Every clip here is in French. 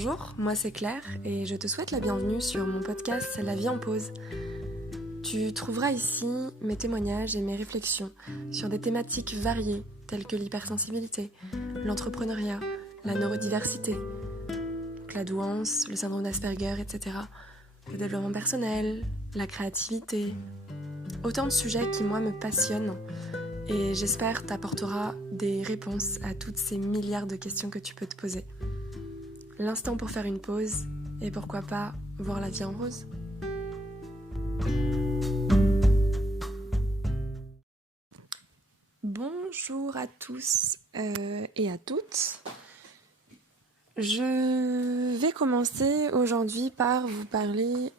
Bonjour, moi c'est Claire et je te souhaite la bienvenue sur mon podcast La vie en pause. Tu trouveras ici mes témoignages et mes réflexions sur des thématiques variées telles que l'hypersensibilité, l'entrepreneuriat, la neurodiversité, la douance, le syndrome d'Asperger, etc. Le développement personnel, la créativité. Autant de sujets qui moi me passionnent et j'espère t'apportera des réponses à toutes ces milliards de questions que tu peux te poser. L'instant pour faire une pause et pourquoi pas voir la vie en rose. Bonjour à tous et à toutes. Je vais commencer aujourd'hui par vous parler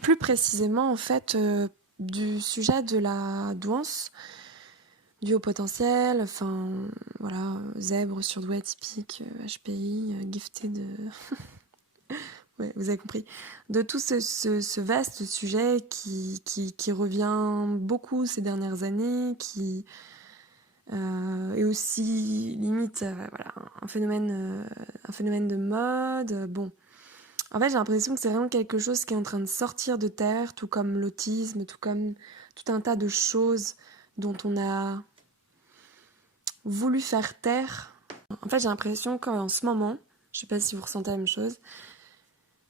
plus précisément en fait du sujet de la douance, du haut potentiel, enfin voilà, zèbre, surdoué, atypique, HPI, gifted, ouais, vous avez compris, de tout ce vaste sujet qui revient beaucoup ces dernières années, qui est aussi limite voilà, un phénomène de mode. Bon, en fait j'ai l'impression que c'est vraiment quelque chose qui est en train de sortir de terre, tout comme l'autisme, tout comme tout un tas de choses dont on a voulu faire taire. En fait, j'ai l'impression qu'en ce moment, je sais pas si vous ressentez la même chose,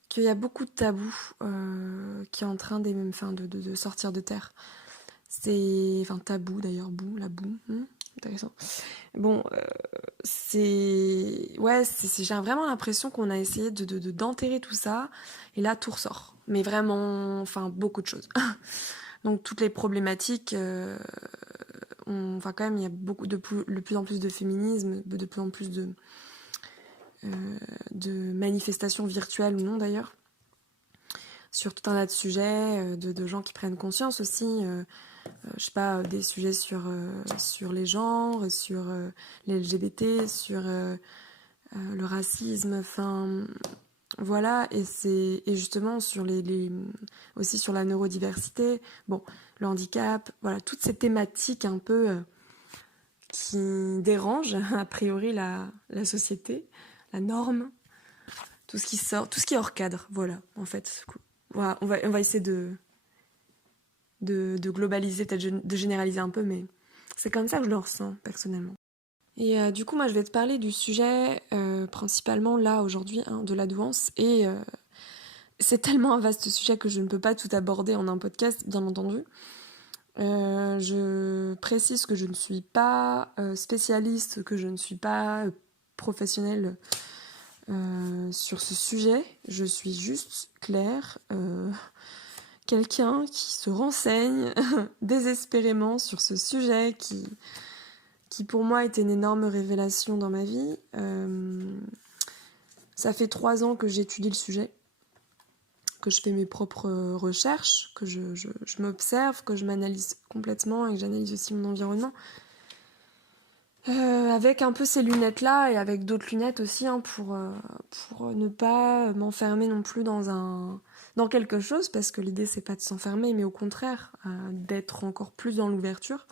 qu'il y a beaucoup de tabous qui est en train de sortir de terre. C'est... Enfin, tabou d'ailleurs, la boue, intéressant. Bon, j'ai vraiment l'impression qu'on a essayé d'enterrer tout ça, et là, tout ressort. Mais vraiment, enfin, beaucoup de choses. Donc, toutes les problématiques... quand même, il y a de plus en plus de féminisme, de plus en plus de manifestations virtuelles ou non d'ailleurs, sur tout un tas de sujets, de gens qui prennent conscience aussi, je sais pas, des sujets sur les genres, sur les LGBT, sur le racisme, enfin voilà, et justement sur aussi sur la neurodiversité, bon, le handicap, voilà, toutes ces thématiques un peu qui dérangent a priori la société, la norme, tout ce qui sort, tout ce qui est hors cadre, voilà, en fait. Voilà, on va essayer de globaliser, peut-être de généraliser un peu, mais c'est comme ça que je le ressens, personnellement. Et du coup, moi, je vais te parler du sujet, principalement, là, aujourd'hui, de la douance, et c'est tellement un vaste sujet que je ne peux pas tout aborder en un podcast, bien entendu. Je précise que je ne suis pas spécialiste, que je ne suis pas professionnelle sur ce sujet. Je suis juste Claire, quelqu'un qui se renseigne désespérément sur ce sujet qui pour moi était une énorme révélation dans ma vie. Ça fait 3 ans que j'étudie le sujet, que je fais mes propres recherches, que je m'observe, que je m'analyse complètement et que j'analyse aussi mon environnement. Avec un peu ces lunettes-là et avec d'autres lunettes aussi, pour ne pas m'enfermer non plus dans quelque chose, parce que l'idée c'est pas de s'enfermer, mais au contraire, d'être encore plus dans l'ouverture.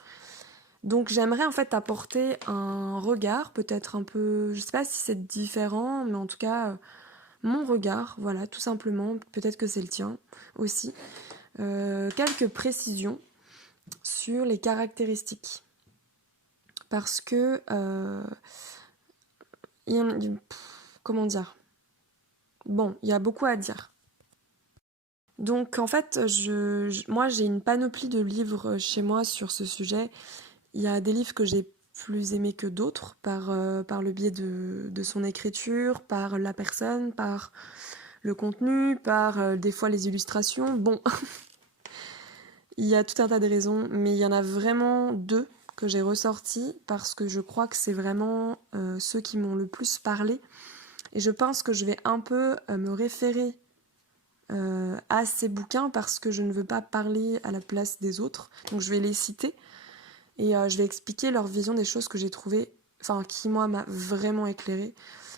Donc j'aimerais en fait apporter un regard, peut-être un peu, je sais pas si c'est différent, mais en tout cas mon regard, voilà, tout simplement, peut-être que c'est le tien aussi. Quelques précisions sur les caractéristiques. Parce que, comment dire ? Bon, il y a beaucoup à dire. Donc en fait, moi j'ai une panoplie de livres chez moi sur ce sujet. Il y a des livres que j'ai plus aimés que d'autres, par le biais de son écriture, par la personne, par le contenu, par des fois les illustrations. Bon, il y a tout un tas de raisons, mais il y en a vraiment 2 que j'ai ressortis parce que je crois que c'est vraiment ceux qui m'ont le plus parlé. Et je pense que je vais un peu me référer à ces bouquins parce que je ne veux pas parler à la place des autres. Donc je vais les citer et je vais expliquer leur vision des choses que j'ai trouvées, enfin qui moi m'a vraiment éclairée.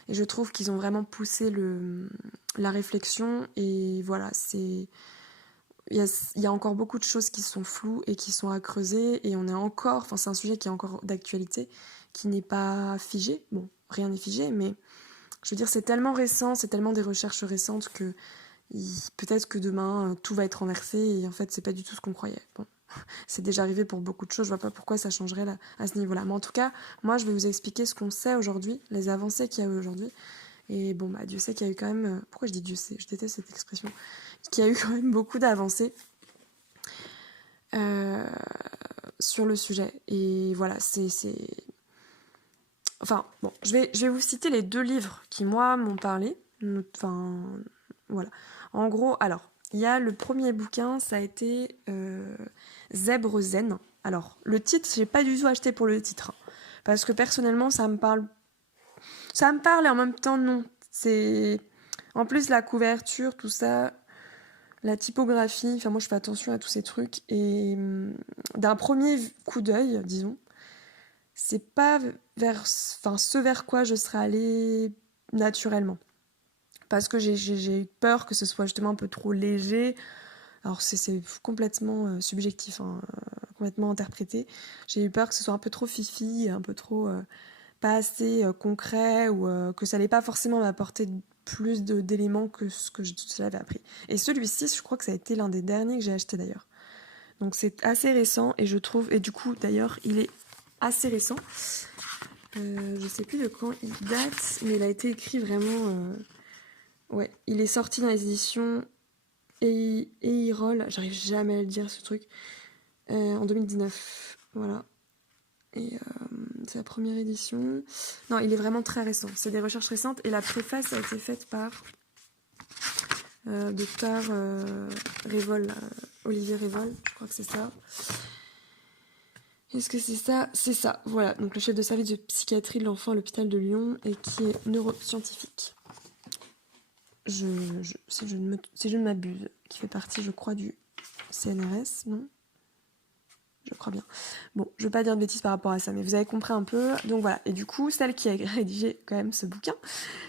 Et je trouve qu'ils ont vraiment poussé la réflexion et voilà, il y a encore beaucoup de choses qui sont floues et qui sont à creuser et c'est un sujet qui est encore d'actualité, qui n'est pas figé. Bon, rien n'est figé, mais Je veux dire, c'est tellement récent, c'est tellement des recherches récentes que peut-être que demain, tout va être renversé et en fait, c'est pas du tout ce qu'on croyait. Bon, c'est déjà arrivé pour beaucoup de choses, je vois pas pourquoi ça changerait là, à ce niveau-là. Mais en tout cas, moi, je vais vous expliquer ce qu'on sait aujourd'hui, les avancées qu'il y a eu aujourd'hui. Et bon, bah, Dieu sait qu'il y a eu quand même... Pourquoi je dis Dieu sait? Je déteste cette expression. Qu'il y a eu quand même beaucoup d'avancées sur le sujet. Et voilà, c'est... Enfin, bon, je vais vous citer les 2 livres qui, moi, m'ont parlé. Enfin, voilà. En gros, alors, il y a le premier bouquin, ça a été Zèbre Zen. Alors, le titre, j'ai pas du tout acheté pour le titre. Parce que personnellement, ça me parle. Ça me parle et en même temps, non. C'est. En plus, la couverture, tout ça, la typographie, enfin, moi, je fais attention à tous ces trucs. Et d'un premier coup d'œil, disons, c'est pas vers, enfin, ce vers quoi je serais allée naturellement. Parce que j'ai eu peur que ce soit justement un peu trop léger. Alors c'est complètement subjectif, hein, complètement interprété. J'ai eu peur que ce soit un peu trop fifi, un peu trop pas assez concret, ou que ça n'allait pas forcément m'apporter plus d'éléments que ce que j'avais appris. Et celui-ci, je crois que ça a été l'un des derniers que j'ai acheté d'ailleurs. Donc c'est assez récent et je trouve, et du coup d'ailleurs il est assez récent. Je sais plus de quand il date, mais il a été écrit vraiment. Ouais, il est sorti dans les éditions Eirol, j'arrive jamais à le dire ce truc, en 2019. Voilà. Et c'est la première édition. Non, il est vraiment très récent. C'est des recherches récentes et la préface a été faite par Docteur Révol, Olivier Révol, je crois que c'est ça. Est-ce que c'est ça? C'est ça, voilà. Donc le chef de service de psychiatrie de l'enfant à l'hôpital de Lyon et qui est neuroscientifique. Si je ne m'abuse, qui fait partie, je crois, du CNRS, non? Je crois bien. Bon, je ne veux pas dire de bêtises par rapport à ça, mais vous avez compris un peu. Donc voilà, et du coup, celle qui a rédigé quand même ce bouquin,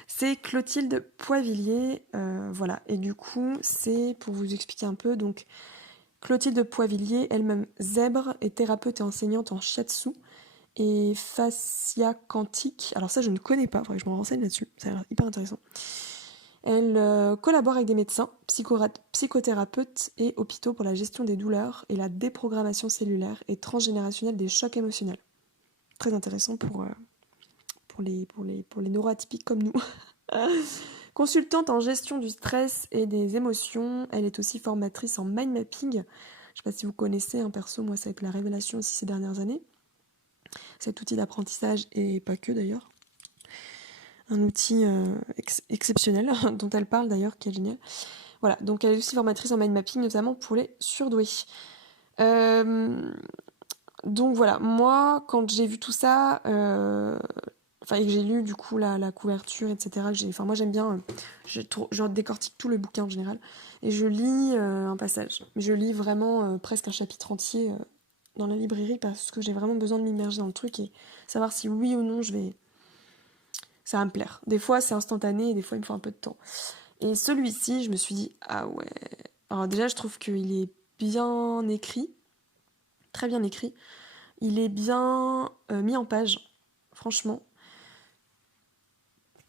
c'est Clotilde Poivillier. Voilà, et du coup, c'est pour vous expliquer un peu, donc Clotilde Poivillier, elle-même zèbre, est thérapeute et enseignante en shiatsu et fascia quantique. Alors ça, je ne connais pas, faudrait que je me renseigne là-dessus, ça a l'air hyper intéressant. Elle collabore avec des médecins, psychothérapeutes et hôpitaux pour la gestion des douleurs et la déprogrammation cellulaire et transgénérationnelle des chocs émotionnels. Très intéressant pour les neuroatypiques comme nous. Consultante en gestion du stress et des émotions, elle est aussi formatrice en mind mapping. Je ne sais pas si vous connaissez, hein, perso, moi ça a été la révélation aussi ces dernières années. Cet outil d'apprentissage, et pas que d'ailleurs. Un outil exceptionnel, dont elle parle d'ailleurs, qui est génial. Voilà, donc elle est aussi formatrice en mind mapping, notamment pour les surdoués. Donc voilà, moi, quand j'ai vu tout ça, enfin, et que j'ai lu du coup la couverture, etc., enfin, moi j'aime bien, je décortique tout le bouquin en général, et je lis un passage. Mais je lis vraiment presque un chapitre entier dans la librairie parce que j'ai vraiment besoin de m'immerger dans le truc et savoir si oui ou non ça va me plaire. Des fois c'est instantané et des fois il me faut un peu de temps. Et celui-ci, je me suis dit, ah ouais. Alors déjà, je trouve qu'il est bien écrit, très bien écrit. Il est bien mis en page, franchement.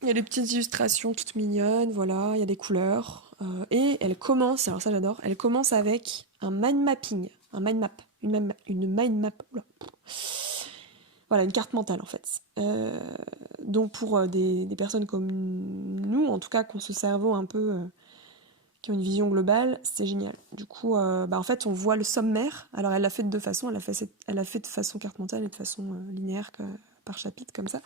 Il y a des petites illustrations toutes mignonnes, voilà, il y a des couleurs. Et elle commence, alors ça j'adore, elle commence avec un mind mapping, un mind map, une mind map, oula. Voilà, une carte mentale en fait. Donc pour des personnes comme nous, en tout cas, qui ont ce cerveau un peu... qui ont une vision globale, c'est génial. Du coup, en fait, on voit le sommaire. Alors, elle l'a fait de 2 façons. Elle a fait de façon carte mentale et de façon linéaire, par chapitre, comme ça.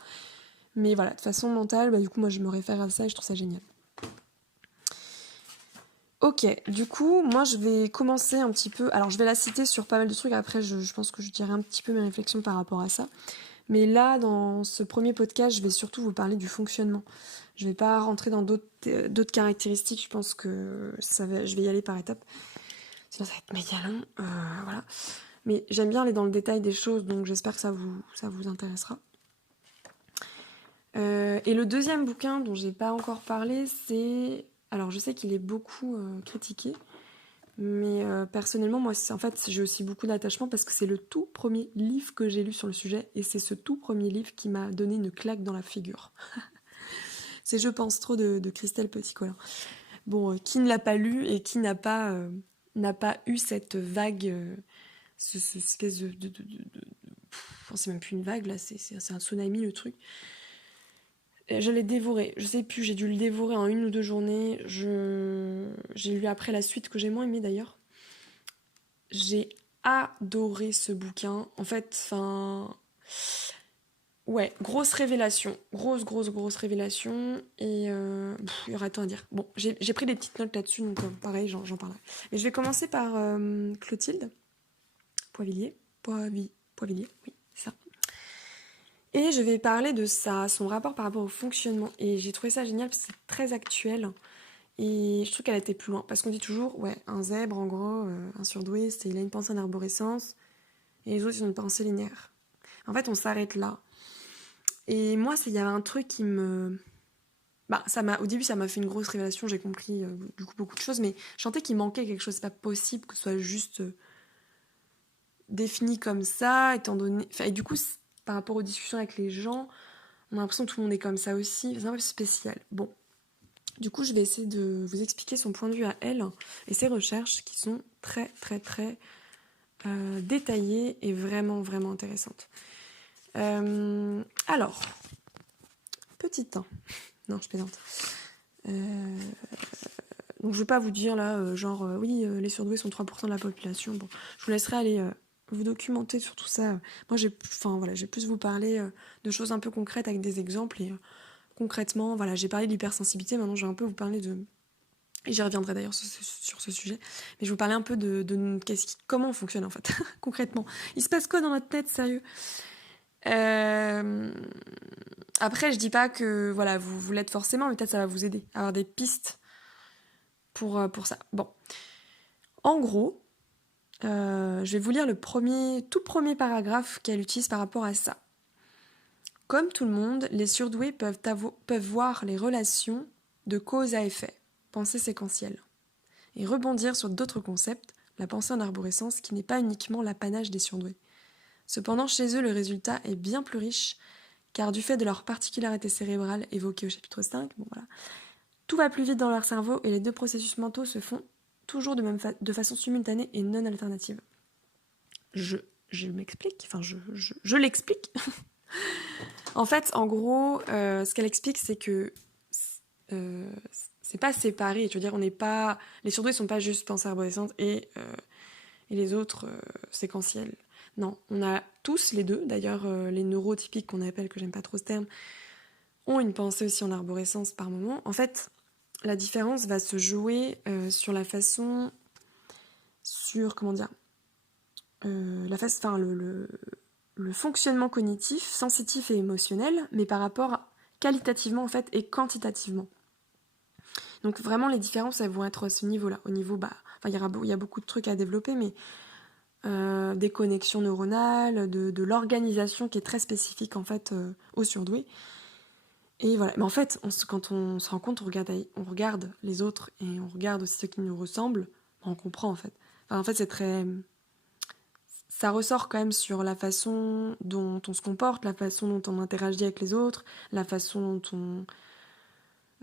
Mais voilà, de façon mentale, du coup, moi, je me réfère à ça et je trouve ça génial. Ok, du coup, moi, je vais commencer un petit peu... Alors, je vais la citer sur pas mal de trucs. Après, je pense que je dirai un petit peu mes réflexions par rapport à ça. Mais là, dans ce premier podcast, je vais surtout vous parler du fonctionnement. Je vais pas rentrer dans d'autres caractéristiques. Je pense que je vais y aller par étapes. Sinon, ça va être méga long. Voilà. Mais j'aime bien aller dans le détail des choses, donc j'espère que ça vous intéressera. Et le deuxième bouquin dont j'ai pas encore parlé, c'est... Alors, je sais qu'il est beaucoup critiqué, mais personnellement, moi, en fait, j'ai aussi beaucoup d'attachement parce que c'est le tout premier livre que j'ai lu sur le sujet, et c'est ce tout premier livre qui m'a donné une claque dans la figure. C'est Je pense trop de Christelle Petit-Colin. Bon, qui ne l'a pas lu et qui n'a pas eu cette vague, ce espèce enfin, c'est même plus une vague, là, c'est un tsunami, le truc. Je l'ai dévoré, je sais plus, j'ai dû le dévorer en 1 ou 2 journées. J'ai lu après la suite que j'ai moins aimé d'ailleurs. J'ai adoré ce bouquin. En fait, enfin... Ouais, grosse révélation. Grosse révélation. Et il y aurait tant à dire. Bon, j'ai pris des petites notes là-dessus, donc pareil, j'en parlerai. Mais je vais commencer par Clotilde Poivillier. Poivillier, oui, c'est ça. Et je vais parler de son rapport par rapport au fonctionnement. Et j'ai trouvé ça génial parce que c'est très actuel. Et je trouve qu'elle a été plus loin. Parce qu'on dit toujours, ouais, un zèbre, en gros, un surdoué, il a une pensée en arborescence. Et les autres, ils ont une pensée linéaire. En fait, on s'arrête là. Et moi, il y avait un truc qui me... Bah, au début, ça m'a fait une grosse révélation. J'ai compris, du coup, beaucoup de choses. Mais je sentais qu'il manquait quelque chose. C'est pas possible que ce soit juste défini comme ça, étant donné... Enfin, et du coup, par rapport aux discussions avec les gens, on a l'impression que tout le monde est comme ça aussi. C'est un peu spécial. Bon. Du coup, je vais essayer de vous expliquer son point de vue à elle et ses recherches qui sont très détaillées et vraiment intéressantes. Alors, petit 1. Non, je plaisante. Donc, je ne vais pas vous dire là, oui, les surdoués sont 3% de la population. Bon, je vous laisserai aller vous documenter sur tout ça. Moi, j'ai plus vous parler de choses un peu concrètes avec des exemples. Et concrètement, voilà, j'ai parlé de l'hypersensibilité. Maintenant, je vais un peu vous parler de... Et j'y reviendrai d'ailleurs sur ce sujet. Mais je vais vous parler un peu de comment on fonctionne en fait, concrètement. Il se passe quoi dans notre tête, sérieux? Après, je dis pas que voilà, vous l'êtes forcément, mais peut-être ça va vous aider à avoir des pistes pour ça. Bon. En gros, je vais vous lire le tout premier paragraphe qu'elle utilise par rapport à ça. Comme tout le monde, les surdoués peuvent voir les relations de cause à effet, pensée séquentielle, et rebondir sur d'autres concepts, la pensée en arborescence, qui n'est pas uniquement l'apanage des surdoués. Cependant, chez eux, le résultat est bien plus riche, car du fait de leur particularité cérébrale évoquée au chapitre 5, tout va plus vite dans leur cerveau et les deux processus mentaux se font toujours de façon simultanée et non alternative. Je m'explique, enfin je l'explique. En fait, en gros, ce qu'elle explique, c'est que c'est pas séparé. Je veux dire, les surdoués sont pas juste pensée arborescente et les autres séquentiels. Non, on a tous les deux. D'ailleurs, les neurotypiques qu'on appelle, que j'aime pas trop ce terme, ont une pensée aussi en arborescence par moment. En fait, la différence va se jouer sur la façon, comment dire, le fonctionnement cognitif, sensitif et émotionnel, mais par rapport qualitativement en fait et quantitativement. Donc vraiment les différences elles vont être à ce niveau-là. Au niveau, il y a beaucoup de trucs à développer, mais des connexions neuronales, de l'organisation qui est très spécifique en fait aux surdoués. Et voilà. Mais en fait, quand on se rend compte, on regarde les autres et on regarde aussi ceux qui nous ressemblent, on comprend en fait. Enfin, en fait, c'est très... Ça ressort quand même sur la façon dont on se comporte, la façon dont on interagit avec les autres, la façon dont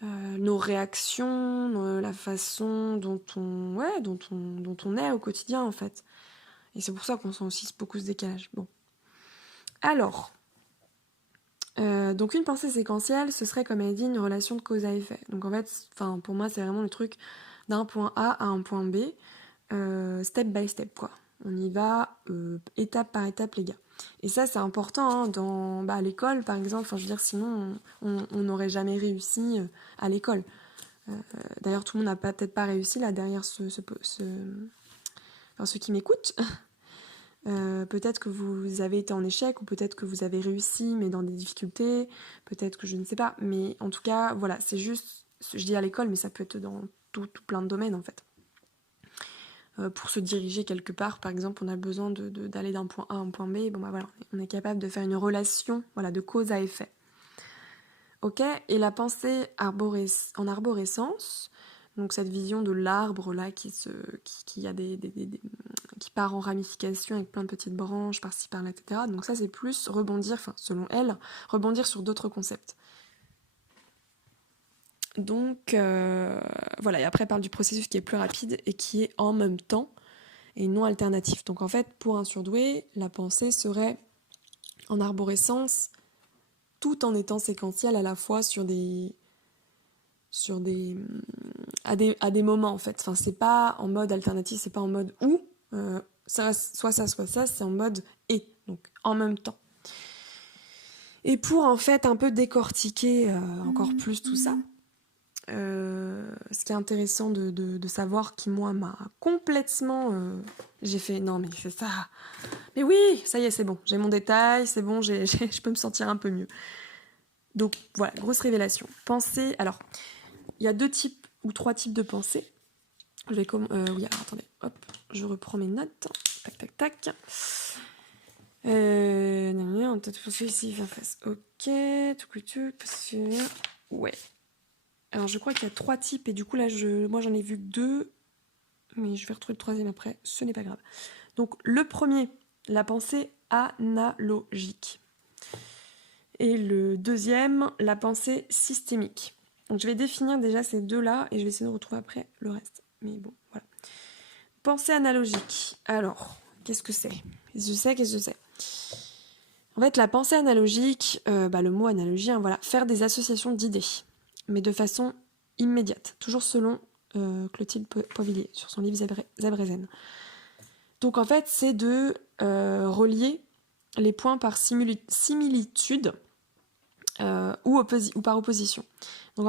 nos réactions, la façon dont on est au quotidien en fait. Et c'est pour ça qu'on sent aussi beaucoup ce décalage. Bon. Alors, donc une pensée séquentielle, ce serait comme elle dit une relation de cause à effet. Donc en fait, pour moi c'est vraiment le truc d'un point A à un point B, step by step quoi. On y va étape par étape les gars. Et ça c'est important à l'école par exemple, je veux dire sinon on n'aurait jamais réussi à l'école. D'ailleurs tout le monde n'a peut-être pas réussi là derrière ceux qui m'écoutent. Peut-être que vous avez été en échec ou peut-être que vous avez réussi mais dans des difficultés, peut-être que je ne sais pas, mais en tout cas voilà, c'est juste, je dis à l'école mais ça peut être dans tout plein de domaines en fait. Pour se diriger quelque part, par exemple, on a besoin d'aller d'un point A à un point B, on est capable de faire une relation de cause à effet. Ok. Et la pensée en arborescence, donc cette vision de l'arbre là qui part en ramification avec plein de petites branches par-ci par-là, etc. Donc ça c'est plus selon elle, rebondir sur d'autres concepts. Donc voilà, et après elle parle du processus qui est plus rapide et qui est en même temps et non alternatif. Donc en fait, pour un surdoué, la pensée serait en arborescence tout en étant séquentielle à la fois à des moments en fait. Enfin, c'est pas en mode alternatif, c'est pas en mode ou, soit ça, c'est en mode et, donc en même temps. Et pour en fait un peu décortiquer encore plus tout ça, ce qui est intéressant de savoir qui moi m'a complètement... j'ai fait non mais c'est ça, mais oui, ça y est c'est bon, j'ai mon détail, c'est bon, je peux me sentir un peu mieux. Donc voilà, grosse révélation. Pensée, alors il y a 2 types ou 3 types de pensées. Oui, alors attendez, hop, je reprends mes notes. Tac, tac, tac. On peut penser ici, face. Ok, ouais. Alors je crois qu'il y a 3 types et du coup là, moi j'en ai vu que 2, mais je vais retrouver le 3e après, ce n'est pas grave. Donc le premier, la pensée analogique. Et le 2e, la pensée systémique. Donc je vais définir déjà ces 2-là et je vais essayer de retrouver après le reste. Mais bon, voilà. Pensée analogique. Alors, qu'est-ce que c'est ? Qu'est-ce que c'est ? En fait, la pensée analogique, le mot analogie, hein, voilà, faire des associations d'idées, mais de façon immédiate, toujours selon Clotilde Poivilier, sur son livre Zèbre et Zen. Donc en fait, c'est de relier les points par similitude ou par opposition. Donc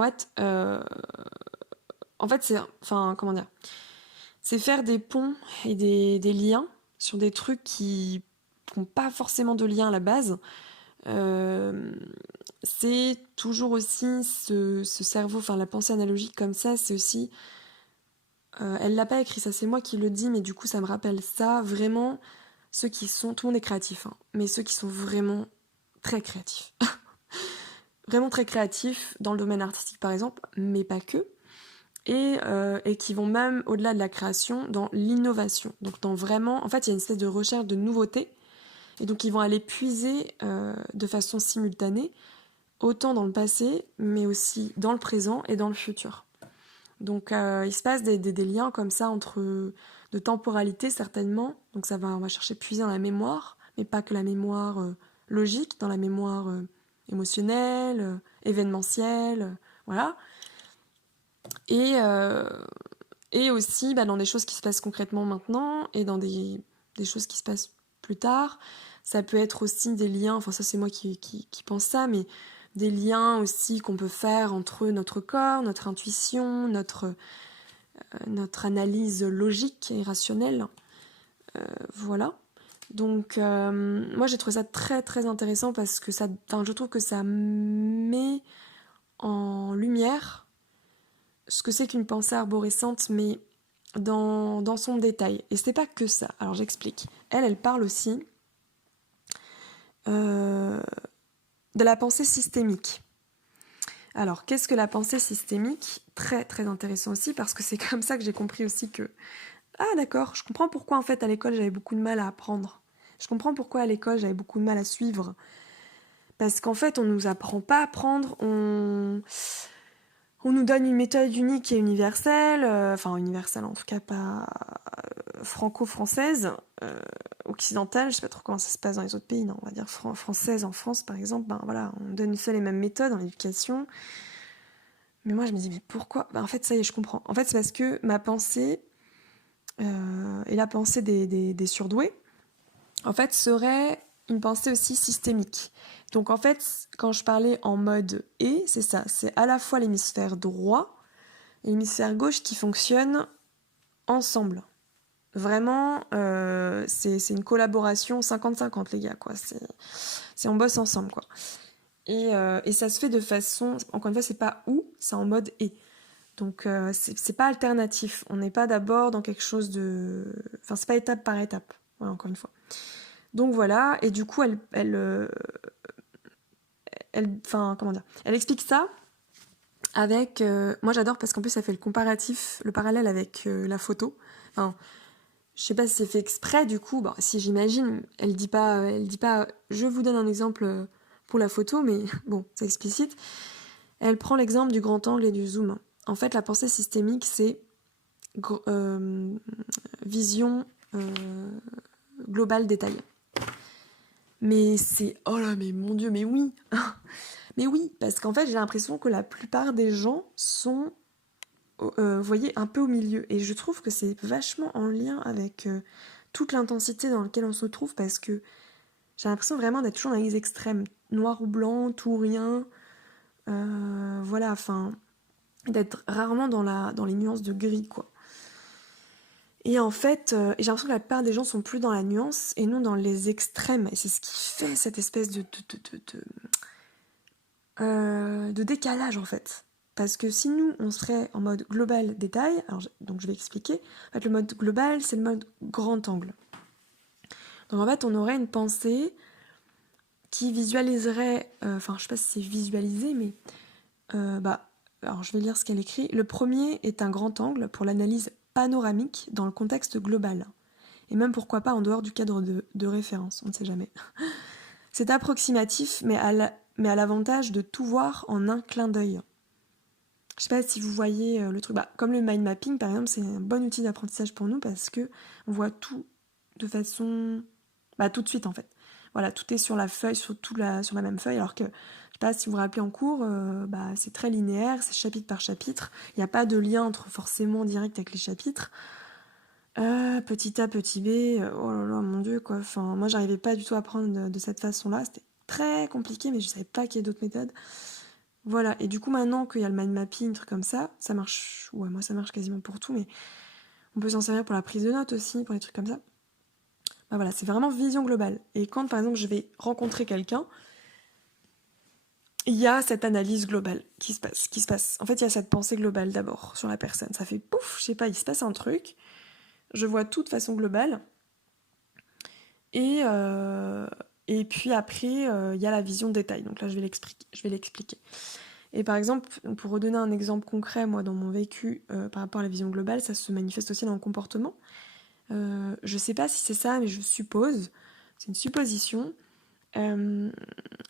en fait c'est, enfin comment dire, c'est faire des ponts et des liens sur des trucs qui n'ont pas forcément de lien à la base. C'est toujours aussi ce cerveau, enfin la pensée analogique comme ça, c'est aussi... elle l'a pas écrit, ça c'est moi qui le dis, mais du coup ça me rappelle ça, vraiment, ceux qui sont... Tout le monde est créatif, hein, mais ceux qui sont vraiment très créatifs. Vraiment très créatifs dans le domaine artistique par exemple, mais pas que. Et qui vont même au-delà de la création dans l'innovation. Donc dans vraiment, en fait, il y a une espèce de recherche de nouveautés, et donc ils vont aller puiser de façon simultanée, autant dans le passé, mais aussi dans le présent et dans le futur. Donc il se passe des liens comme ça entre de temporalité certainement. Donc on va chercher puiser dans la mémoire, mais pas que la mémoire logique, dans la mémoire émotionnelle, événementielle, voilà. Et aussi dans des choses qui se passent concrètement maintenant et dans des choses qui se passent plus tard. Ça peut être aussi des liens, enfin ça c'est moi qui pense ça, mais des liens aussi qu'on peut faire entre notre corps, notre intuition, notre analyse logique et rationnelle. Voilà. Donc moi j'ai trouvé ça très très intéressant parce que je trouve que ça met en lumière ce que c'est qu'une pensée arborescente, mais dans son détail. Et c'était pas que ça. Alors j'explique. Elle parle aussi de la pensée systémique. Alors, qu'est-ce que la pensée systémique ? Très très intéressant aussi, parce que c'est comme ça que j'ai compris aussi que... Ah d'accord, je comprends pourquoi en fait à l'école j'avais beaucoup de mal à apprendre. Je comprends pourquoi à l'école j'avais beaucoup de mal à suivre. Parce qu'en fait on nous apprend pas à apprendre, on nous donne une méthode unique et universelle, universelle en tout cas pas franco-française, occidentale, je sais pas trop comment ça se passe dans les autres pays, non, on va dire française en France par exemple, on donne une seule et même méthode dans l'éducation. Mais moi je me dis mais pourquoi ? En fait ça y est, je comprends. En fait c'est parce que ma pensée et la pensée des surdoués, en fait serait une pensée aussi systémique. Donc en fait, quand je parlais en mode « et », c'est ça, c'est à la fois l'hémisphère droit et l'hémisphère gauche qui fonctionnent ensemble. Vraiment, c'est une collaboration 50-50 les gars, quoi. C'est on bosse ensemble, quoi. Et ça se fait de façon, encore une fois, c'est pas « ou », c'est en mode « et ». Donc c'est pas alternatif, on n'est pas d'abord dans quelque chose de... Enfin c'est pas étape par étape, voilà, encore une fois. Donc voilà, et du coup elle explique ça avec... moi j'adore parce qu'en plus ça fait le parallèle avec la photo. Enfin, je sais pas si c'est fait exprès du coup, si j'imagine, elle dit pas, je vous donne un exemple pour la photo, mais bon, c'est explicite. Elle prend l'exemple du grand angle et du zoom. En fait, la pensée systémique, c'est vision globale détaillée. Mais c'est... Oh là, mais mon Dieu, mais oui. Mais oui, parce qu'en fait, j'ai l'impression que la plupart des gens sont, vous voyez, un peu au milieu. Et je trouve que c'est vachement en lien avec toute l'intensité dans laquelle on se trouve, parce que j'ai l'impression vraiment d'être toujours dans les extrêmes. Noir ou blanc, tout ou rien. Voilà, enfin, d'être rarement dans les nuances de gris, quoi. Et en fait, j'ai l'impression que la plupart des gens sont plus dans la nuance et non dans les extrêmes. Et c'est ce qui fait cette espèce de décalage, en fait. Parce que si nous, on serait en mode global détail, alors donc je vais expliquer. En fait, le mode global, c'est le mode grand angle. Donc en fait, on aurait une pensée qui visualiserait, enfin, je sais pas si c'est visualisé, mais alors je vais lire ce qu'elle écrit. Le premier est un grand angle pour l'analyse panoramique dans le contexte global. Et même pourquoi pas en dehors du cadre de référence, on ne sait jamais. C'est approximatif, mais à l'avantage de tout voir en un clin d'œil. Je sais pas si vous voyez le truc. Comme le mind mapping, par exemple, c'est un bon outil d'apprentissage pour nous parce que on voit tout de façon... tout de suite, en fait. Voilà, tout est sur la feuille, sur la même feuille, alors que, je sais pas si vous vous rappelez en cours, c'est très linéaire, c'est chapitre par chapitre. Il n'y a pas de lien forcément direct avec les chapitres. Petit A, petit B, oh là là, mon Dieu, quoi. Enfin, moi, j'arrivais pas du tout à apprendre de cette façon-là. C'était très compliqué, mais je savais pas qu'il y ait d'autres méthodes. Voilà, et du coup, maintenant qu'il y a le mind mapping, truc comme ça marche. Ouais, moi, ça marche quasiment pour tout, mais on peut s'en servir pour la prise de notes aussi, pour des trucs comme ça. Voilà, c'est vraiment vision globale. Et quand, par exemple, je vais rencontrer quelqu'un, il y a cette analyse globale qui se passe. En fait, il y a cette pensée globale d'abord sur la personne. Ça fait pouf, je sais pas, il se passe un truc. Je vois tout de façon globale. Et puis après, il y a la vision détail. Donc là, je vais l'expliquer. Et par exemple, pour redonner un exemple concret, moi, dans mon vécu par rapport à la vision globale, ça se manifeste aussi dans le comportement. Je sais pas si c'est ça, mais je suppose, c'est une supposition,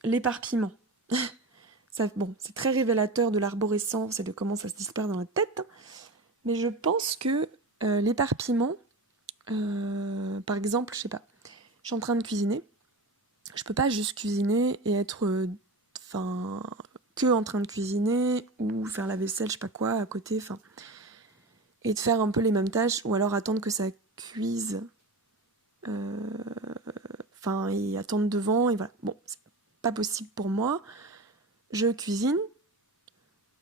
l'éparpillement. C'est très révélateur de l'arborescence et de comment ça se disperse dans la tête, mais je pense que l'éparpillement, par exemple, je sais pas, je suis en train de cuisiner, je peux pas juste cuisiner et être que en train de cuisiner ou faire la vaisselle, je sais pas quoi, à côté, et de faire un peu les mêmes tâches, ou alors attendre que ça cuise, et attendre devant, et voilà. Bon, c'est pas possible pour moi. Je cuisine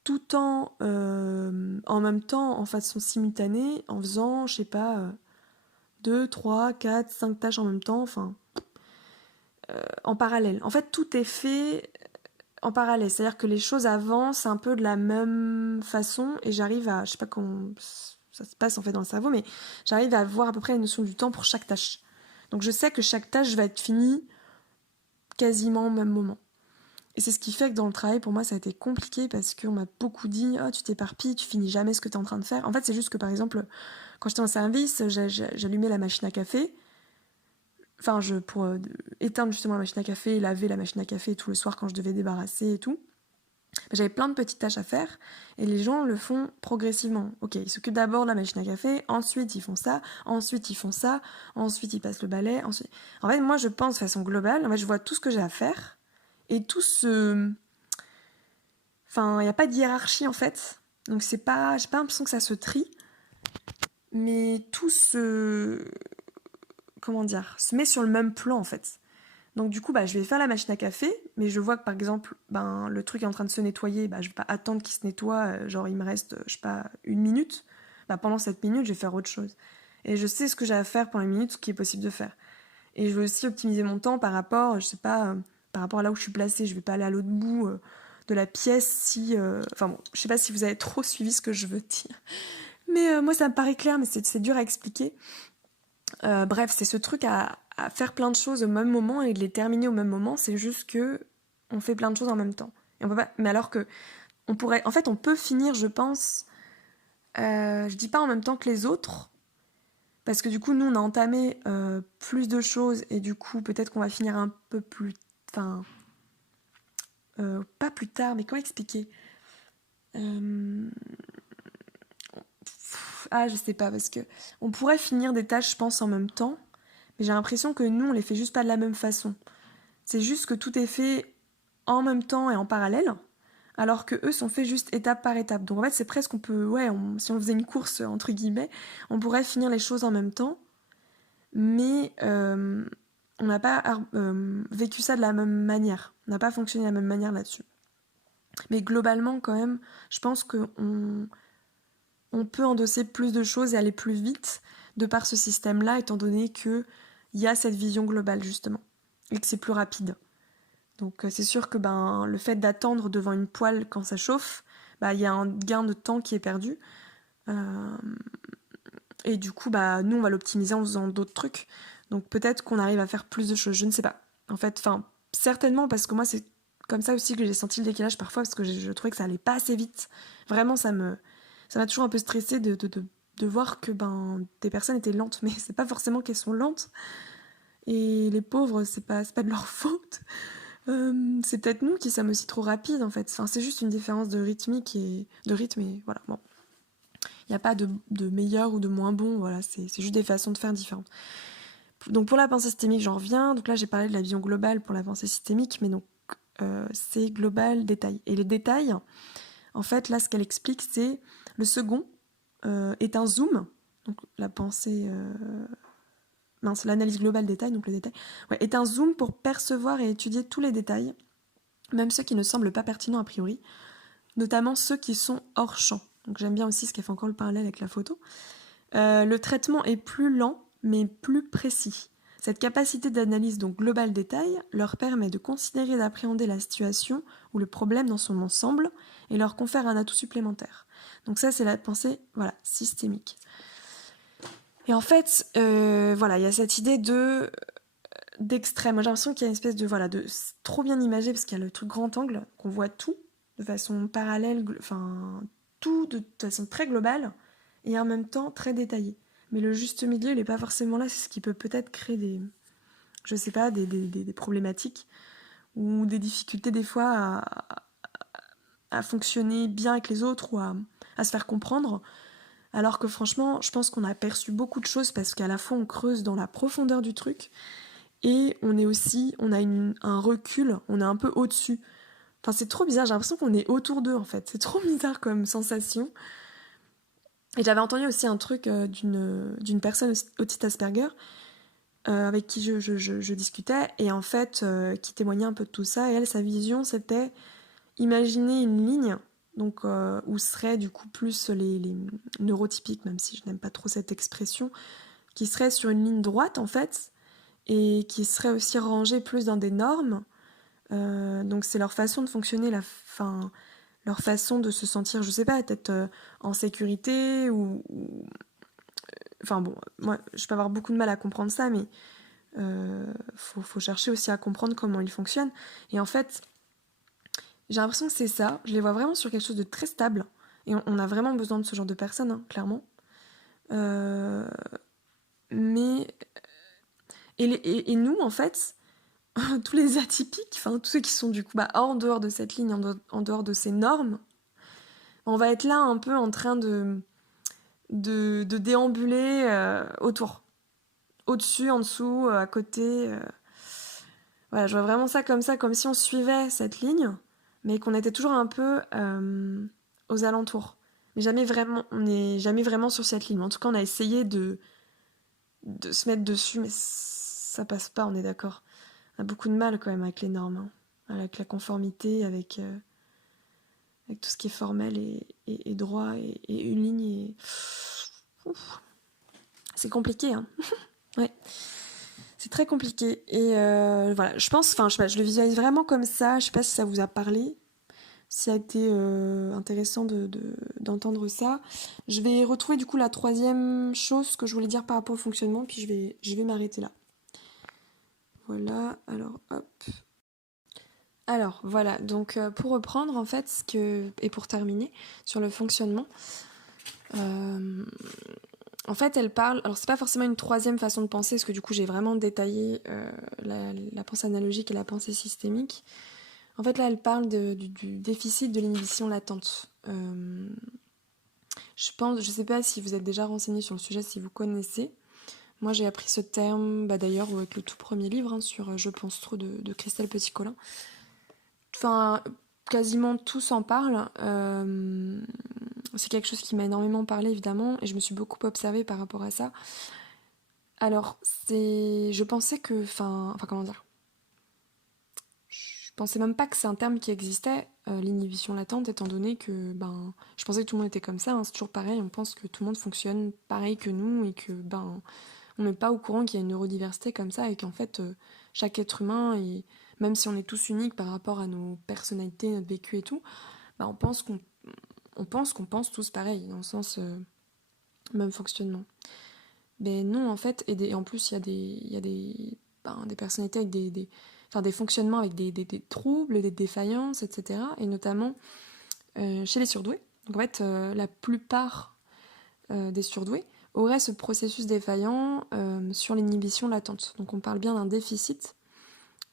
tout en même temps, en façon simultanée, en faisant, je sais pas, 2, 3, 4, 5 tâches en même temps, en parallèle. En fait, tout est fait en parallèle, c'est-à-dire que les choses avancent un peu de la même façon et j'arrive à, je sais pas comment ça se passe en fait dans le cerveau, mais j'arrive à avoir à peu près la notion du temps pour chaque tâche. Donc je sais que chaque tâche va être finie quasiment au même moment. Et c'est ce qui fait que dans le travail, pour moi, ça a été compliqué parce qu'on m'a beaucoup dit « Oh, tu t'éparpilles, tu finis jamais ce que tu es en train de faire. » En fait, c'est juste que, par exemple, quand j'étais en service, j'allumais la machine à café. Pour éteindre justement la machine à café, laver la machine à café tout le soir quand je devais débarrasser et tout. J'avais plein de petites tâches à faire et les gens le font progressivement. Ok, ils s'occupent d'abord de la machine à café, ensuite ils font ça, ensuite ils font ça, ensuite ils passent le balai. Ensuite... En fait, moi je pense de façon globale, en fait, je vois tout ce que j'ai à faire et tout ce... il n'y a pas de hiérarchie en fait. Donc j'ai pas l'impression que ça se trie, mais tout se... Comment dire, se met sur le même plan en fait. Donc du coup, je vais faire la machine à café, mais je vois que par exemple, le truc est en train de se nettoyer, je vais pas attendre qu'il se nettoie, genre il me reste, je sais pas, 1 minute. Pendant cette minute, je vais faire autre chose. Et je sais ce que j'ai à faire pendant 1 minute, ce qui est possible de faire. Et je veux aussi optimiser mon temps par rapport, je sais pas, par rapport à là où je suis placée. Je vais pas aller à l'autre bout de la pièce si... je sais pas si vous avez trop suivi ce que je veux dire. Mais moi, ça me paraît clair, mais c'est dur à expliquer. Bref, c'est ce truc à faire plein de choses au même moment et de les terminer au même moment. C'est juste que on fait plein de choses en même temps. Et on peut pas... Mais alors que on pourrait... En fait, on peut finir, je pense... je dis pas en même temps que les autres, parce que du coup, nous, on a entamé plus de choses et du coup, peut-être qu'on va finir un peu plus... pas plus tard, mais comment expliquer ? Euh, je sais pas, parce que on pourrait finir des tâches, je pense, en même temps, mais j'ai l'impression que nous, on les fait juste pas de la même façon. C'est juste que tout est fait en même temps et en parallèle, alors que eux sont faits juste étape par étape. Donc en fait, c'est presque, on peut, si on faisait une course, entre guillemets, on pourrait finir les choses en même temps, mais on n'a pas vécu ça de la même manière. On n'a pas fonctionné de la même manière là-dessus. Mais globalement, quand même, je pense qu'on peut endosser plus de choses et aller plus vite de par ce système-là, étant donné qu'il y a cette vision globale, justement, et que c'est plus rapide. Donc c'est sûr que le fait d'attendre devant une poêle quand ça chauffe, il y a un gain de temps qui est perdu. Et du coup, nous, on va l'optimiser en faisant d'autres trucs. Donc peut-être qu'on arrive à faire plus de choses, je ne sais pas. En fait, certainement, parce que moi, c'est comme ça aussi que j'ai senti le décalage parfois, parce que je trouvais que ça allait pas assez vite. Vraiment, ça m'a toujours un peu stressée de voir que des personnes étaient lentes, mais c'est pas forcément qu'elles sont lentes. Et les pauvres, c'est pas de leur faute. C'est peut-être nous qui sommes aussi trop rapides, en fait. Enfin, c'est juste une différence de rythmique et de rythme, et voilà, bon. Il n'y a pas de meilleur ou de moins bon, voilà, c'est juste des façons de faire différentes. Donc pour la pensée systémique, j'en reviens. Donc là, j'ai parlé de la vision globale pour la pensée systémique, mais donc c'est global, détail. Et les détails, en fait, là, ce qu'elle explique, c'est le second est un zoom, donc la pensée... c'est l'analyse globale détail, donc le détail, est un zoom pour percevoir et étudier tous les détails, même ceux qui ne semblent pas pertinents a priori, notamment ceux qui sont hors champ. Donc j'aime bien aussi ce qu'elle fait encore le parallèle avec la photo. Le traitement est plus lent, mais plus précis. Cette capacité d'analyse donc globale détail leur permet de considérer et d'appréhender la situation ou le problème dans son ensemble et leur confère un atout supplémentaire. Donc ça, c'est la pensée systémique. Et en fait, il y a cette idée d'extrême. Moi, j'ai l'impression qu'il y a une espèce de trop bien imagé, parce qu'il y a le truc grand angle, qu'on voit tout de façon parallèle, tout de façon très globale, et en même temps très détaillé. Mais le juste milieu, il n'est pas forcément là, c'est ce qui peut peut-être créer des problématiques, ou des difficultés des fois à fonctionner bien avec les autres, ou à se faire comprendre. Alors que franchement, je pense qu'on a perçu beaucoup de choses, parce qu'à la fois on creuse dans la profondeur du truc, et on a un recul, on est un peu au-dessus. Enfin, c'est trop bizarre, j'ai l'impression qu'on est autour d'eux, en fait. C'est trop bizarre comme sensation. Et j'avais entendu aussi un truc d'une personne autiste Asperger, avec qui je discutais, et en fait, qui témoignait un peu de tout ça. Et elle, sa vision, c'était imaginer une ligne, donc où seraient du coup plus les neurotypiques, même si je n'aime pas trop cette expression, qui seraient sur une ligne droite, en fait, et qui seraient aussi rangés plus dans des normes. Donc c'est leur façon de fonctionner, leur façon de se sentir, je sais pas, peut-être en sécurité Enfin bon, moi je peux avoir beaucoup de mal à comprendre ça, mais faut chercher aussi à comprendre comment ils fonctionnent. Et en fait, j'ai l'impression que c'est ça, je les vois vraiment sur quelque chose de très stable, et on a vraiment besoin de ce genre de personnes, hein, clairement. Mais... Et nous, en fait, tous les atypiques, enfin tous ceux qui sont du coup en dehors de cette ligne, en dehors de ces normes, on va être là un peu en train de déambuler autour. Au-dessus, en dessous, à côté. Voilà, je vois vraiment ça, comme si on suivait cette ligne, mais qu'on était toujours un peu aux alentours. Mais on n'est jamais vraiment sur cette ligne. En tout cas, on a essayé de se mettre dessus, mais ça passe pas, on est d'accord. On a beaucoup de mal quand même avec les normes, hein. Avec la conformité, avec tout ce qui est formel et droit, et une ligne. Ouf. C'est compliqué, hein. Ouais. C'est très compliqué. Et voilà, je pense, je sais pas, je le visualise vraiment comme ça. Je sais pas si ça vous a parlé, si ça a été intéressant d'entendre ça. Je vais retrouver du coup la troisième chose que je voulais dire par rapport au fonctionnement, puis je vais m'arrêter là. Voilà, alors hop. Alors voilà, donc pour reprendre en fait, et pour terminer sur le fonctionnement, en fait elle parle, alors c'est pas forcément une troisième façon de penser, parce que du coup j'ai vraiment détaillé la pensée analogique et la pensée systémique. En fait, là, elle parle du déficit de l'inhibition latente. Je sais pas si vous êtes déjà renseigné sur le sujet, si vous connaissez. Moi, j'ai appris ce terme, d'ailleurs, avec le tout premier livre, hein, sur Je pense trop de Christelle Petit-Colin. Enfin, quasiment tous en parlent. C'est quelque chose qui m'a énormément parlé, évidemment, et je me suis beaucoup observée par rapport à ça. Alors, je pensais que... Enfin, comment dire? Je pensais même pas que c'est un terme qui existait, l'inhibition latente, étant donné que, je pensais que tout le monde était comme ça, hein, c'est toujours pareil, on pense que tout le monde fonctionne pareil que nous, et que, on n'est pas au courant qu'il y a une neurodiversité comme ça, et qu'en fait, chaque être humain, et même si on est tous uniques par rapport à nos personnalités, notre vécu et tout, on pense qu'on pense tous pareil, dans le sens même fonctionnement. Mais non, en fait, et en plus, il y a des personnalités avec des fonctionnements avec des troubles, des défaillances, etc. Et notamment chez les surdoués. Donc en fait, la plupart des surdoués auraient ce processus défaillant sur l'inhibition latente. Donc on parle bien d'un déficit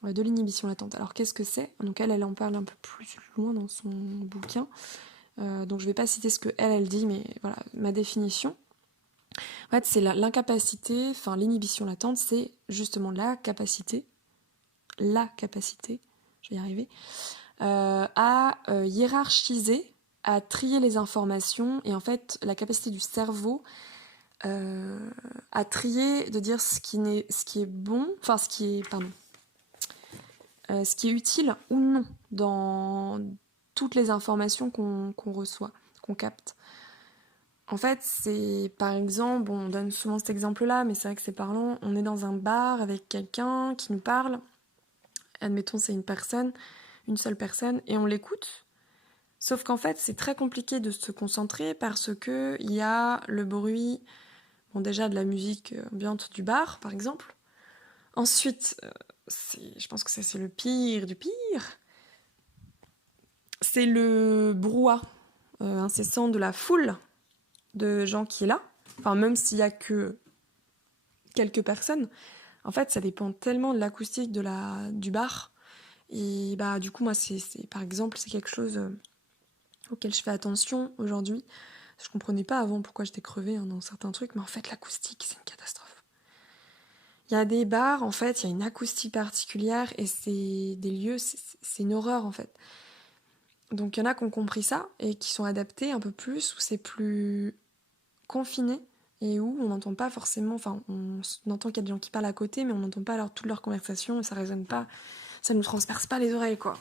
de l'inhibition latente. Alors qu'est-ce que c'est? Donc elle en parle un peu plus loin dans son bouquin. Donc je ne vais pas citer ce que elle dit, mais voilà, ma définition. En fait, c'est l'incapacité, enfin l'inhibition latente, c'est justement la capacité, je vais y arriver, à hiérarchiser, à trier les informations, et en fait la capacité du cerveau à trier, de dire ce qui est bon, enfin ce qui est utile ou non dans toutes les informations qu'on reçoit, qu'on capte. En fait, c'est par exemple, on donne souvent cet exemple-là, mais c'est vrai que c'est parlant, on est dans un bar avec quelqu'un qui nous parle, admettons c'est une seule personne, et on l'écoute. Sauf qu'en fait, c'est très compliqué de se concentrer parce que il y a le bruit, déjà de la musique ambiante du bar, par exemple. Ensuite, je pense que ça c'est le pire du pire, c'est le brouhaha incessant de la foule de gens qui est là. Enfin, même s'il y a que quelques personnes, en fait, ça dépend tellement de l'acoustique du bar. Et du coup, moi, par exemple, c'est quelque chose auquel je fais attention aujourd'hui. Je comprenais pas avant pourquoi j'étais crevée dans certains trucs, mais en fait, l'acoustique, c'est une catastrophe. Il y a des bars, en fait, il y a une acoustique particulière, et c'est des lieux, c'est une horreur, en fait. Donc, il y en a qui ont compris ça, et qui sont adaptés un peu plus, où c'est plus confiné, et où on n'entend pas forcément, enfin, on entend qu'il y a des gens qui parlent à côté, mais on n'entend pas toute leur conversation, et ça résonne pas, ça nous transperce pas les oreilles, quoi.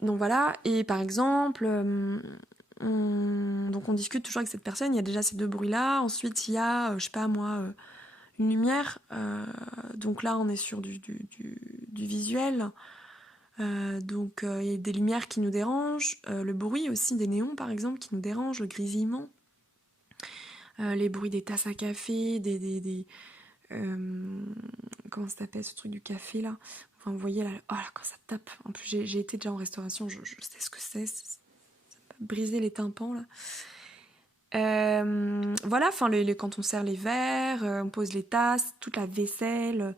Donc voilà, et par exemple, donc on discute toujours avec cette personne, il y a déjà ces deux bruits-là, ensuite il y a, je sais pas moi, une lumière, donc là on est sur du visuel, donc il y a des lumières qui nous dérangent, le bruit aussi des néons par exemple qui nous dérange, le grésillement, les bruits des tasses à café, comment ça s'appelle ce truc du café là? Enfin, vous voyez là, oh là, quand ça tape. En plus, j'ai été déjà en restauration, je sais ce que c'est. Ça peut briser les tympans là. Voilà, enfin, quand on sert les verres, on pose les tasses, toute la vaisselle.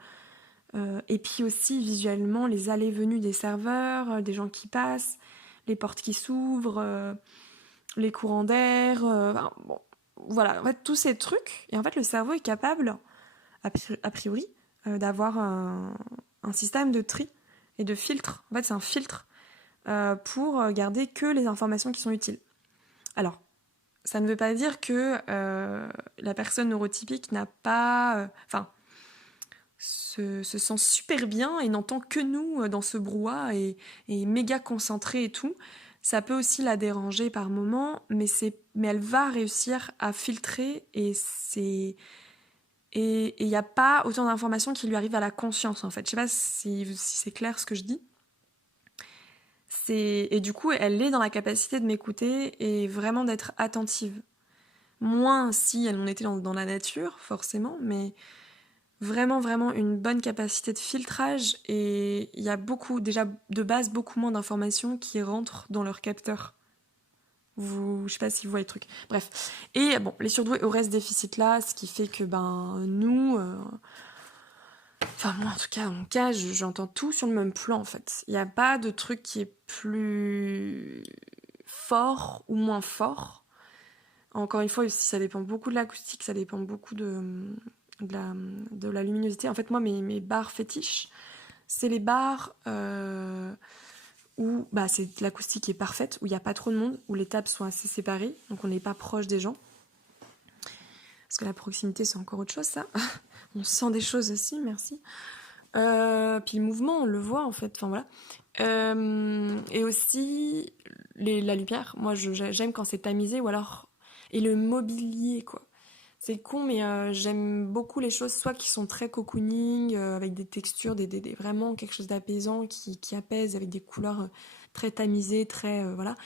Et puis aussi visuellement les allées-venues des serveurs, des gens qui passent, les portes qui s'ouvrent, les courants d'air. Bon, voilà, en fait, tous ces trucs. Et en fait, le cerveau est capable, a priori, d'avoir un système de tri et de filtre. En fait, c'est un filtre pour garder que les informations qui sont utiles. Alors, ça ne veut pas dire que la personne neurotypique n'a pas... se sent super bien et n'entend que nous dans ce brouhaha et méga concentrée et tout. Ça peut aussi la déranger par moments, mais elle va réussir à filtrer et il n'y a pas autant d'informations qui lui arrivent à la conscience, en fait. Je sais pas si c'est clair ce que je dis. Et du coup, elle est dans la capacité de m'écouter et vraiment d'être attentive. Moins si elle en était dans la nature, forcément, mais vraiment, vraiment une bonne capacité de filtrage. Et il y a déjà de base, beaucoup moins d'informations qui rentrent dans leur capteur. Je sais pas si vous voyez le truc. Bref. Et bon, les surdoués auraient ce déficit-là, ce qui fait que nous... Enfin, moi, en tout cas, dans mon cas, j'entends tout sur le même plan, en fait. Il n'y a pas de truc qui est plus fort ou moins fort. Encore une fois, aussi, ça dépend beaucoup de l'acoustique, ça dépend beaucoup de la luminosité. En fait, moi, mes bars fétiches, c'est les bars où bah, c'est l'acoustique qui est parfaite, où il n'y a pas trop de monde, où les tables sont assez séparées, donc on n'est pas proche des gens. Parce que la proximité, c'est encore autre chose, ça. On sent des choses aussi, merci. Puis le mouvement, on le voit, en fait. Enfin, voilà. Et aussi, la lumière. Moi, j'aime quand c'est tamisé, ou alors... Et le mobilier, quoi. C'est con, mais j'aime beaucoup les choses, soit qui sont très cocooning, avec des textures, vraiment quelque chose d'apaisant, qui apaise, avec des couleurs très tamisées, très... voilà.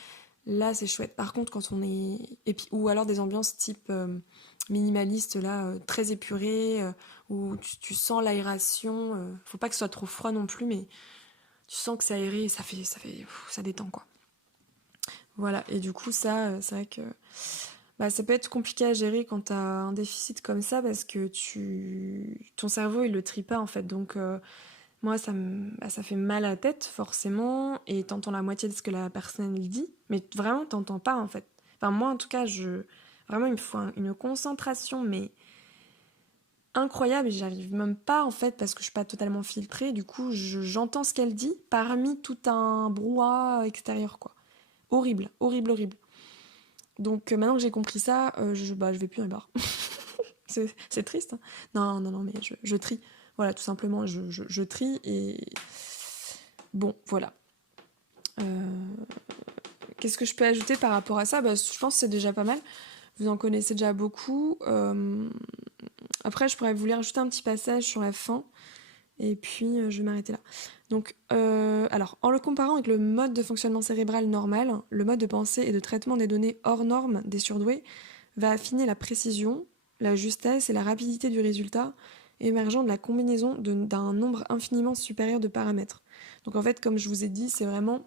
Là, c'est chouette. Par contre, quand on est... Et puis, ou alors des ambiances type minimaliste, là, très épurées, où tu sens l'aération. Faut pas que ce soit trop froid non plus, mais tu sens que c'est aéré et ça détend, quoi. Voilà. Et du coup, ça, c'est vrai que bah, ça peut être compliqué à gérer quand t'as un déficit comme ça, parce que ton cerveau, il le trie pas, en fait. Donc, moi, ça fait mal à la tête, forcément, et t'entends la moitié de ce que la personne elle dit, mais vraiment, t'entends pas, en fait. Enfin, moi, en tout cas, vraiment, il me faut une concentration, mais incroyable, et j'arrive même pas, en fait, parce que je suis pas totalement filtrée, du coup, j'entends ce qu'elle dit parmi tout un brouhaha extérieur, quoi. Horrible, horrible, horrible. Donc, maintenant que j'ai compris ça, je vais plus dans les bars. C'est triste, hein. Non, mais je trie. Voilà, tout simplement, je trie et... Bon, voilà. Qu'est-ce que je peux ajouter par rapport à ça? Bah, je pense que c'est déjà pas mal. Vous en connaissez déjà beaucoup. Après, je pourrais vous lire juste un petit passage sur la fin. Et puis, je vais m'arrêter là. Donc, alors, en le comparant avec le mode de fonctionnement cérébral normal, le mode de pensée et de traitement des données hors normes des surdoués va affiner la précision, la justesse et la rapidité du résultat émergeant de la combinaison d'un nombre infiniment supérieur de paramètres. Donc en fait, comme je vous ai dit, c'est vraiment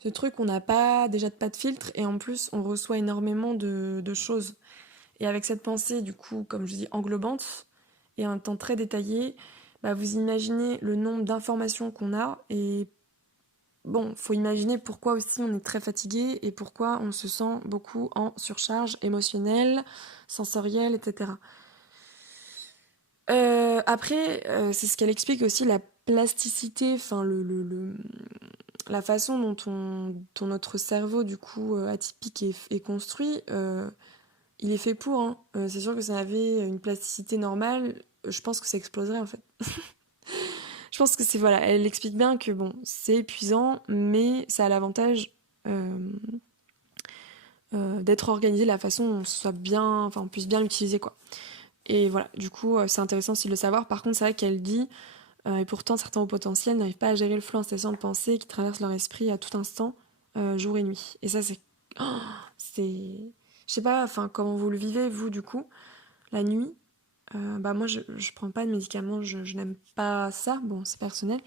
ce truc, on n'a pas déjà pas de filtre et en plus on reçoit énormément de choses. Et avec cette pensée, du coup, comme je dis, englobante et un temps très détaillé, bah, vous imaginez le nombre d'informations qu'on a et bon, faut imaginer pourquoi aussi on est très fatigué et pourquoi on se sent beaucoup en surcharge émotionnelle, sensorielle, etc. Après, c'est ce qu'elle explique aussi, la plasticité, enfin la façon dont notre cerveau, du coup, atypique est construit, il est fait pour, hein. C'est sûr que ça avait une plasticité normale, je pense que ça exploserait en fait. Je pense que c'est, voilà, elle explique bien que bon, c'est épuisant, mais ça a l'avantage euh, d'être organisé de la façon où on puisse bien l'utiliser, quoi. Et voilà, du coup, c'est intéressant aussi de le savoir. Par contre, c'est vrai qu'elle dit, et pourtant certains hauts potentiels n'arrivent pas à gérer le flot incessant de pensées qui traverse leur esprit à tout instant, jour et nuit. Et ça, oh, c'est... Je sais pas, enfin, comment vous le vivez, vous, du coup, la nuit. Bah moi, je prends pas de médicaments, je n'aime pas ça. Bon, c'est personnel.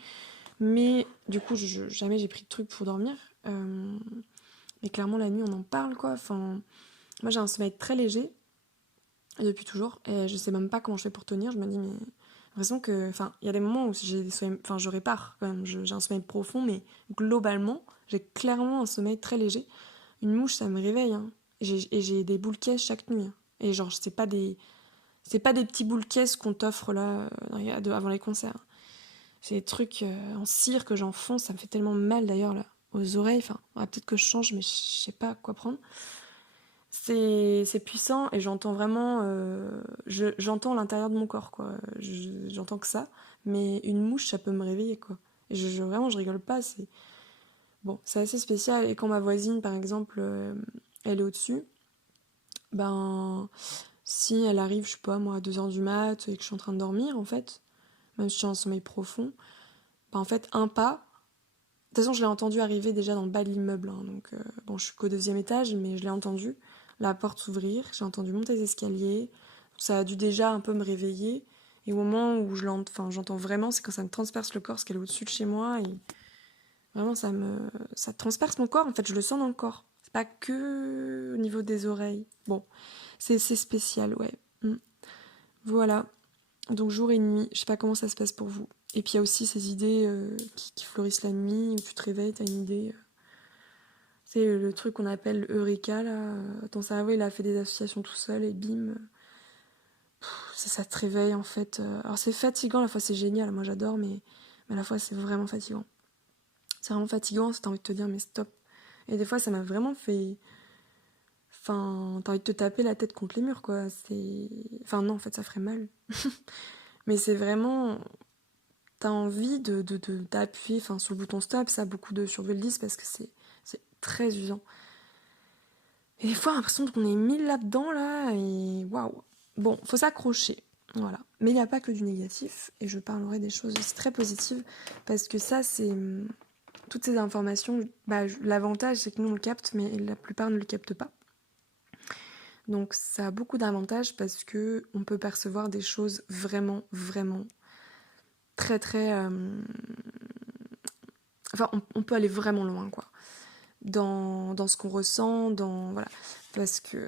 Mais du coup, jamais j'ai pris de trucs pour dormir. Mais clairement, la nuit, on en parle, quoi. Enfin, moi, j'ai un sommeil très léger depuis toujours. Et je sais même pas comment je fais pour tenir. Je me dis, mais j'ai l'impression que... Enfin, il y a des moments où enfin, je répare quand même. J'ai un sommeil profond, mais globalement, j'ai clairement un sommeil très léger. Une mouche, ça me réveille, hein. Et j'ai des boules caisses chaque nuit, hein. Et genre, c'est pas des petits boules caisses qu'on t'offre là avant les concerts. C'est des trucs en cire que j'enfonce, ça me fait tellement mal d'ailleurs là aux oreilles. Enfin, peut-être que je change, mais je sais pas quoi prendre. C'est puissant et j'entends vraiment, j'entends l'intérieur de mon corps, quoi. J'entends que ça, mais une mouche, ça peut me réveiller, quoi. Et vraiment, je rigole pas. C'est bon, c'est assez spécial. Et quand ma voisine, par exemple, elle est au-dessus, ben si elle arrive, je sais pas moi, à 2h du mat et que je suis en train de dormir, en fait, même si je suis en sommeil profond, ben en fait, un pas. De toute façon, je l'ai entendu arriver déjà dans le bas de l'immeuble, hein, donc bon, je suis qu'au deuxième étage, mais je l'ai entendu. La porte s'ouvrir, j'ai entendu monter les escaliers. Ça a dû déjà un peu me réveiller. Et au moment où j'entends vraiment, c'est quand ça me transperce le corps, parce qu'elle est au-dessus de chez moi. Et vraiment, ça transperce mon corps. En fait, je le sens dans le corps. C'est pas que au niveau des oreilles. Bon, c'est spécial, ouais. Voilà. Donc jour et nuit, je sais pas comment ça se passe pour vous. Et puis il y a aussi ces idées qui fleurissent la nuit, où tu te réveilles, t'as une idée. C'est le truc qu'on appelle Eureka, là. Ton cerveau, il a fait des associations tout seul et bim, ça te réveille en fait. Alors c'est fatigant, à la fois c'est génial, moi j'adore, mais à la fois c'est vraiment fatigant. C'est vraiment fatigant, t'as envie de te dire mais stop. Et des fois ça m'a vraiment fait... Enfin, t'as envie de te taper la tête contre les murs, quoi. Enfin non, en fait ça ferait mal. Mais c'est vraiment... T'as envie de t'appuyer sur le bouton stop, ça beaucoup de surveiller le disque parce que c'est très usant. Et des fois, l'impression qu'on est mis là-dedans, là, et waouh. Bon, faut s'accrocher, voilà. Mais il n'y a pas que du négatif, et je parlerai des choses aussi très positives, parce que ça, c'est... Toutes ces informations, l'avantage, c'est que nous, on le capte, mais la plupart ne le captent pas. Donc, ça a beaucoup d'avantages, parce que on peut percevoir des choses vraiment, vraiment très, très... Enfin, on peut aller vraiment loin, quoi. Dans ce qu'on ressent, voilà. Parce que...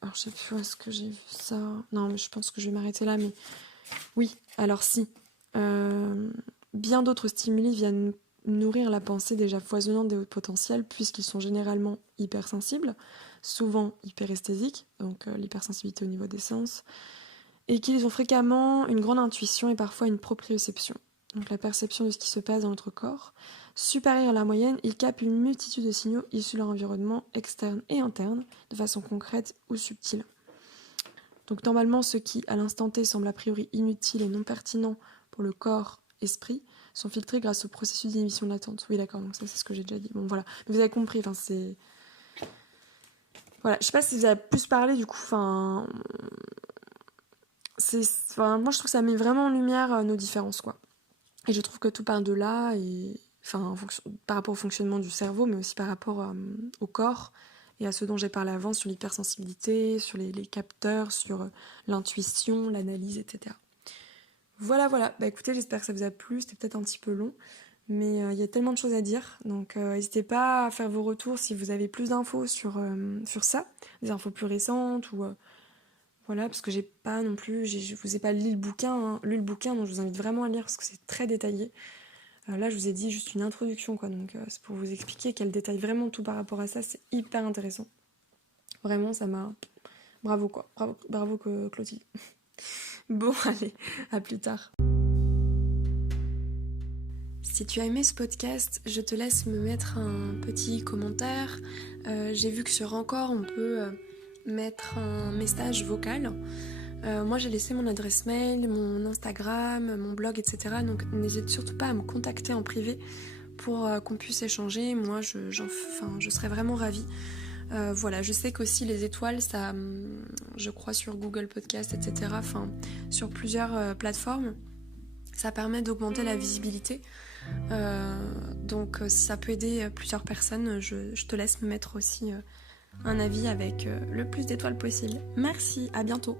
Alors, je sais plus où est-ce que j'ai vu ça. Non, mais je pense que je vais m'arrêter là, mais... Oui, alors si. Bien d'autres stimuli viennent nourrir la pensée déjà foisonnante des hauts potentiels, puisqu'ils sont généralement hypersensibles, souvent hyperesthésiques, donc l'hypersensibilité au niveau des sens, et qu'ils ont fréquemment une grande intuition et parfois une proprioception. Donc la perception de ce qui se passe dans notre corps. Supérieur à la moyenne, ils captent une multitude de signaux issus de leur environnement externe et interne, de façon concrète ou subtile. Donc normalement, ce qui, à l'instant T, semble a priori inutile et non pertinent pour le corps-esprit, sont filtrés grâce au processus d'inhibition latente. Oui, d'accord, donc ça, c'est ce que j'ai déjà dit. Bon, voilà. Mais vous avez compris, c'est... Voilà, je sais pas si vous avez plus parlé, du coup, moi, je trouve que ça met vraiment en lumière nos différences, quoi. Et je trouve que tout part de là, et... par rapport au fonctionnement du cerveau, mais aussi par rapport au corps, et à ce dont j'ai parlé avant, sur l'hypersensibilité, sur les capteurs, sur l'intuition, l'analyse, etc. Voilà. Écoutez, j'espère que ça vous a plu. C'était peut-être un petit peu long, mais il y a tellement de choses à dire. Donc n'hésitez pas à faire vos retours si vous avez plus d'infos sur ça, des infos plus récentes ou voilà, parce que j'ai pas non plus, je vous ai pas lu le bouquin, donc je vous invite vraiment à lire parce que c'est très détaillé. Là, je vous ai dit juste une introduction, quoi. Donc c'est pour vous expliquer qu'elle détaille vraiment tout par rapport à ça. C'est hyper intéressant. Vraiment, ça m'a... Bravo, quoi. Bravo Clotilde. Bon, allez, à plus tard. Si tu as aimé ce podcast, je te laisse me mettre un petit commentaire. J'ai vu que sur Encore, on peut mettre un message vocal. Moi, j'ai laissé mon adresse mail, mon Instagram, mon blog, etc. Donc, n'hésite surtout pas à me contacter en privé pour qu'on puisse échanger. Moi, je serais vraiment ravie. Voilà, je sais qu'aussi les étoiles, ça, je crois sur Google Podcast, etc. Sur plusieurs plateformes, ça permet d'augmenter la visibilité. Donc, si ça peut aider plusieurs personnes, je te laisse me mettre aussi un avis avec le plus d'étoiles possible. Merci, à bientôt.